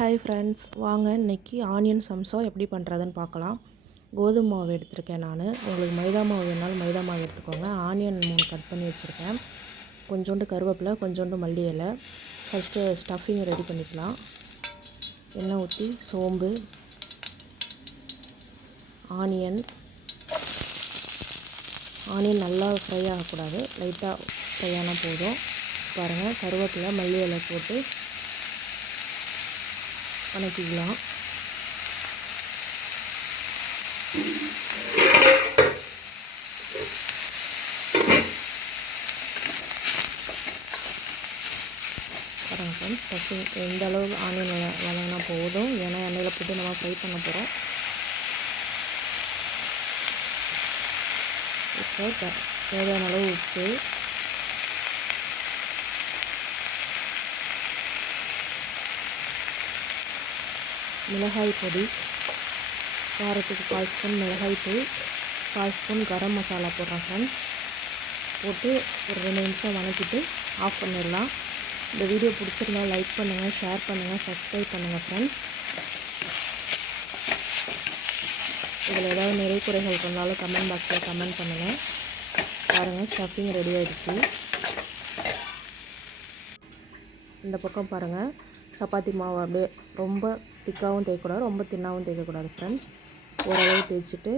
Hi friends வாங்க இன்றைக்கி onion சம்சா எப்படி பண்ணுறதுன்னு பார்க்கலாம். கோதுமை மாவு எடுத்திருக்கேன் நான். உங்களுக்கு மைதா மாவு வேணாலும் மைதா மாவு எடுத்துக்கோங்க. ஆனியன் மூணு கட் பண்ணி வச்சுருக்கேன். கொஞ்சோண்டு கருவேப்பிலை கொஞ்சோண்டு மல்லி இலை. ஃபஸ்ட்டு ஸ்டஃபிங் ரெடி பண்ணிக்கலாம். எண்ணெய் ஊற்றி சோம்பு ஆனியன் ஆனியன் நல்லா ஃப்ரை ஆகக்கூடாது. லைட்டாக ஃப்ரை ஆனால் போதும். பாருங்கள் கருவேப்பிலை மல்லி இலை போட்டு வணக்கிக்கலாம் பாருங்கள் ஃப்ரெண்ட்ஸ் ஃபஸ்ட்டு எந்த அளவு ஆனியன் வதங்கினா போதும். ஏன்னா எண்ணெயில் போட்டு நம்ம ஃப்ரை பண்ண போகிறோம் இப்போ தேவையான அளவு உப்பு மிளகாய் பொடி காரத்துக்கு கால் ஸ்பூன் மிளகாய் தூள் கால் ஸ்பூன் கரம் மசாலா போடுறேன் ஃப்ரெண்ட்ஸ் போட்டு ஒரு ரெண்டு நிமிஷம் வணக்கிட்டு ஆஃப் பண்ணிடலாம். இந்த வீடியோ பிடிச்சிருந்தா லைக் பண்ணுங்கள் ஷேர் பண்ணுங்கள் சப்ஸ்கிரைப் பண்ணுங்கள் ஃப்ரெண்ட்ஸ் இதில் ஏதாவது நிறை குறைகள் இருந்தாலும் கமெண்ட் பாக்ஸில் கமெண்ட் பண்ணுங்கள் பாருங்கள் ஸ்டஃபிங் ரெடி ஆகிடுச்சு இந்த பக்கம் பாருங்கள் சப்பாத்தி மாவு அப்படியே ரொம்ப திக்காகவும் தேய்க்கக்கூடாது ரொம்ப தின்னாகவும் தேய்க்கக்கூடாது ஃப்ரெண்ட்ஸ் ஓரளவு தேய்ச்சிட்டு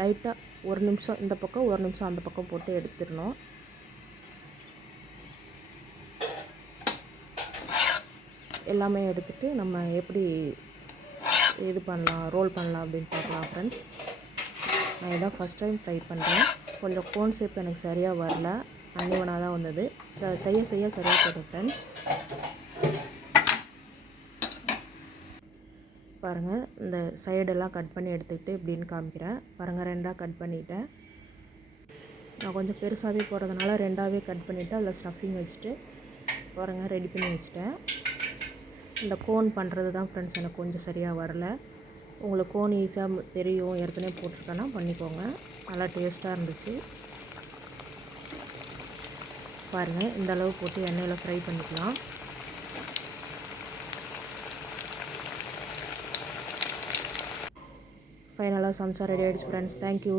லைட்டாக ஒரு நிமிஷம் இந்த பக்கம் ஒரு நிமிஷம் அந்த பக்கம் போட்டு எடுத்துடணும். எல்லாமே எடுத்துகிட்டு நம்ம எப்படி இது பண்ணலாம் ரோல் பண்ணலாம் அப்படின்னு பார்க்கலாம் ஃப்ரெண்ட்ஸ் நான் இதான் ஃபஸ்ட் டைம் ட்ரை பண்ணுறேன் கொஞ்சம் கோன் ஷேப் எனக்கு சரியாக வரல. அன்னிவனாக தான் வந்தது. ச செய்ய செய்ய சரியாக போதும் ஃப்ரெண்ட்ஸ் பாருங்கள் இந்த சைடெல்லாம் கட் பண்ணி எடுத்துக்கிட்டு இப்படின்னு காமிக்கிறேன். பாருங்கள் ரெண்டாக கட் பண்ணிவிட்டேன் நான் கொஞ்சம் பெருசாகவே போடுறதுனால ரெண்டாகவே கட் பண்ணிவிட்டு அதில் ஸ்டஃபிங் வச்சுட்டு பாருங்கள் ரெடி பண்ணி வச்சுட்டேன். இந்த கோன் பண்ணுறது தான் ஃப்ரெண்ட்ஸ் எனக்கு கொஞ்சம் சரியாக வரல. உங்களுக்கு கோன் ஈஸியாக தெரியும். ஏற்கனவே போட்டிருக்கேன்னா பண்ணிக்கோங்க. நல்லா டேஸ்ட்டாக இருந்துச்சு. பாருங்கள் இந்த அளவு போட்டு எண்ணெயில் ஃப்ரை பண்ணிக்கலாம். ஃபைனலாக சம்சா ரெடி ஆகிடுச்சு ஃப்ரெண்ட்ஸ் தேங்க்யூ